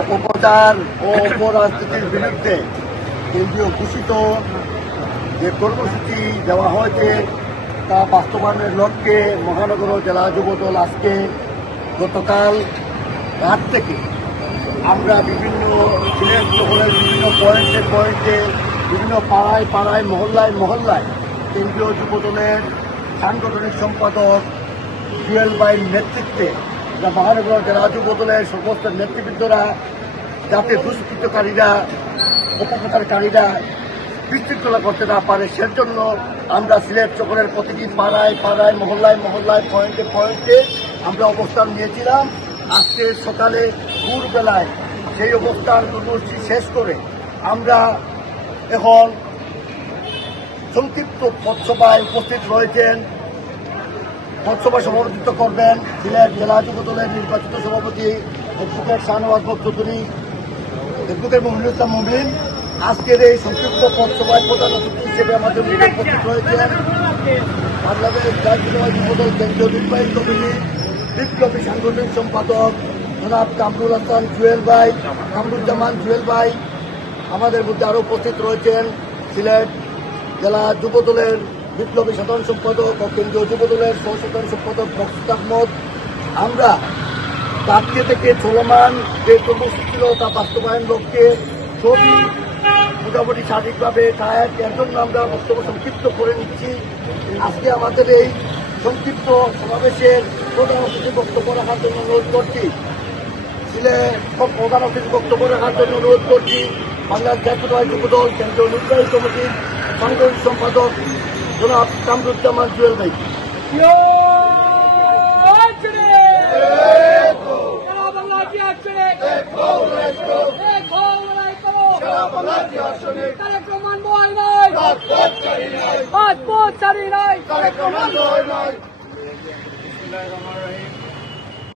অপপ্রচার ও অপরাজনীতির বিরুদ্ধে কেন্দ্রীয় ঘোষিত যে কর্মসূচি দেওয়া হয়েছে তা বাস্তবায়নের লক্ষ্যে মহানগর জেলা যুবদল আজকে গতকাল রাত থেকে আমরা বিভিন্ন সিলেট শহরের বিভিন্ন পয়েন্টে বিভিন্ন পাড়ায় মহল্লায় কেন্দ্রীয় যুবদলের সাংগঠনিক সম্পাদক জুয়েল ভাইয়ের নেতৃত্বে মহানগর জেলা যুবদলের সমস্ত নেতৃবৃন্দরা যাতে দুষ্কৃতকারীরা অপপ্রচারকারীরা বিশৃঙ্খলা করতে না পারে সেজন্য আমরা সিলেট শহরের প্রতিটি পাড়ায় মহল্লায় পয়েন্টে আমরা অবস্থান নিয়েছিলাম। আজকে সকালে ভোরবেলায় সেই অবস্থান কর্মসূচি শেষ করে আমরা এখন সংক্ষিপ্ত পথসভায় উপস্থিত রয়েছেন। পথসভা সভাপতিত্ব করবেন সিলেট জেলা যুবদলের নির্বাচিত সভাপতি অ্যাডভোকেট শাহনওয়াজ চৌধুরী, অ্যাডভোকেট মহিনুল ইসলাম মুবিন। আজকের এই সংক্ষিপ্ত পথসভায় প্রধান অতিথি হিসেবে আমাদের মধ্যে উপস্থিত রয়েছেন বাংলাদেশ জাতীয় যুবদল কেন্দ্রীয় নির্বাহী কমিটি বিপ্লবী সাংগঠনিক সম্পাদক জনাব কামরুজ্জামান জুয়েল ভাই। আমাদের মধ্যে আরও উপস্থিত রয়েছেন সিলেট জেলা যুবদলের বিপ্লবী সাধারণ সম্পাদক ও কেন্দ্রীয় যুবদলের সহসাধারণ সম্পাদক মকসুদ আহমদ। আমরা আজকে থেকে চলমান যে কর্মসূচি ছিল তা বাস্তবায়ন লক্ষ্যে সবই মোটামুটি সঠিকভাবে এর জন্য আমরা বক্তব্য সংক্ষিপ্ত করে নিচ্ছি। আজকে আমাদের এই সংক্ষিপ্ত সমাবেশের প্রধান অতিথি বক্তব্য রাখার জন্য অনুরোধ করছি প্রধান অতিথি বক্তব্য রাখার জন্য অনুরোধ করছি বাংলাদেশ জাতীয় যুবদল কেন্দ্রীয় নির্বাহী কমিটির সাংগঠনিক সম্পাদক জনাব কামরুজ্জামান জুয়েল ভাই। বিসমিল্লাহির রহমানির রহিম।